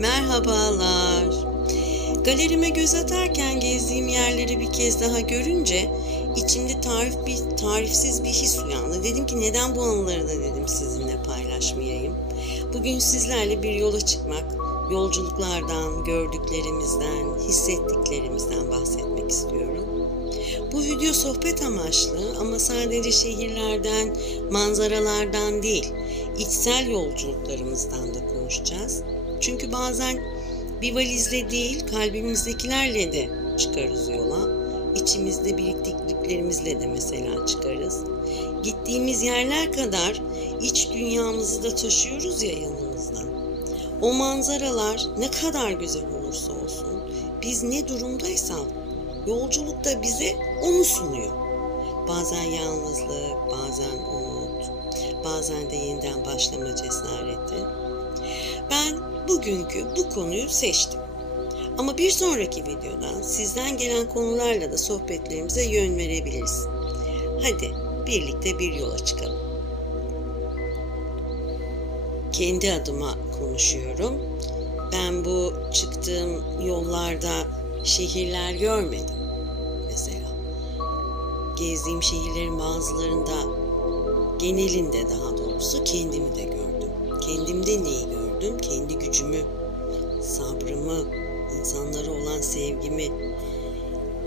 Merhabalar. Galerime göz atarken gezdiğim yerleri bir kez daha görünce içimde tarif bir tarifsiz bir his uyandı. Dedim ki neden bu anıları da dedim sizinle paylaşmayayım. Bugün sizlerle bir yola çıkmak, yolculuklardan, gördüklerimizden, hissettiklerimizden bahsetmek istiyorum. Bu video sohbet amaçlı ama sadece şehirlerden, manzaralardan değil, içsel yolculuklarımızdan da konuşacağız. Çünkü bazen bir valizle değil, kalbimizdekilerle de çıkarız yola. İçimizde biriktikliklerimizle de mesela çıkarız. Gittiğimiz yerler kadar iç dünyamızı da taşıyoruz ya yanımızda. O manzaralar ne kadar güzel olursa olsun, biz ne durumdaysak yolculukta bize onu sunuyor. Bazen yalnızlık, bazen umut, bazen de yeniden başlama cesareti. Ben bugünkü bu konuyu seçtim. Ama bir sonraki videoda sizden gelen konularla da sohbetlerimize yön verebiliriz. Hadi birlikte bir yola çıkalım. Kendi adıma konuşuyorum. Ben bu çıktığım yollarda şehirler görmedim mesela. Gezdiğim şehirlerin bazılarında genelinde daha doğrusu kendimi de gördüm. Kendimde neyi gördüm? Kendi gücümü, sabrımı, insanlara olan sevgimi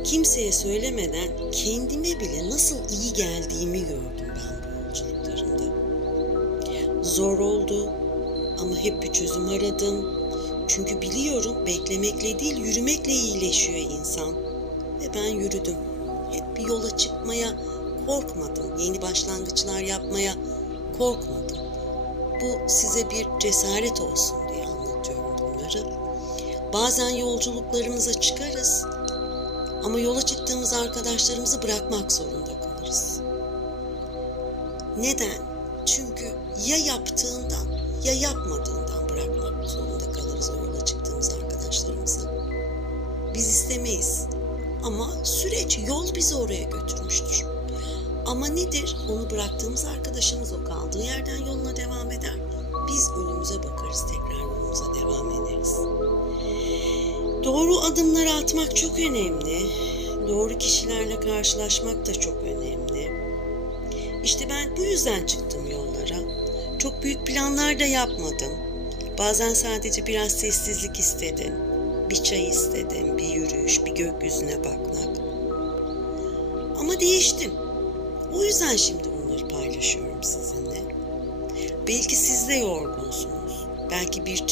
kimseye söylemeden kendime bile nasıl iyi geldiğimi gördüm ben bu yolculuklarımda. Zor oldu ama hep bir çözüm aradım. Çünkü biliyorum beklemekle değil yürümekle iyileşiyor insan. Ve ben yürüdüm. Hep bir yola çıkmaya korkmadım. Yeni başlangıçlar yapmaya korkmadım. Bu size bir cesaret olsun diye anlatıyorum bunları. Bazen yolculuklarımıza çıkarız ama yola çıktığımız arkadaşlarımızı bırakmak zorunda kalırız. Neden? Çünkü ya yaptığından ya yapmadığından bırakmak zorunda kalırız o yola çıktığımız arkadaşlarımızı. Biz istemeyiz ama süreç, yol bizi oraya götürmüştür. Ama nedir? Onu bıraktığımız arkadaşımız o kaldığı yerden yoluna devam eder. Biz önümüze bakarız, tekrar yolumuza devam ederiz. Doğru adımları atmak çok önemli. Doğru kişilerle karşılaşmak da çok önemli. İşte ben bu yüzden çıktım yollara. Çok büyük planlar da yapmadım. Bazen sadece biraz sessizlik istedim. Bir çay istedim, bir yürüyüş, bir gökyüzüne bakmak. Ama değiştim. O yüzden şimdi bunları paylaşıyorum sizinle. Belki siz de yorgunsunuz. Belki bir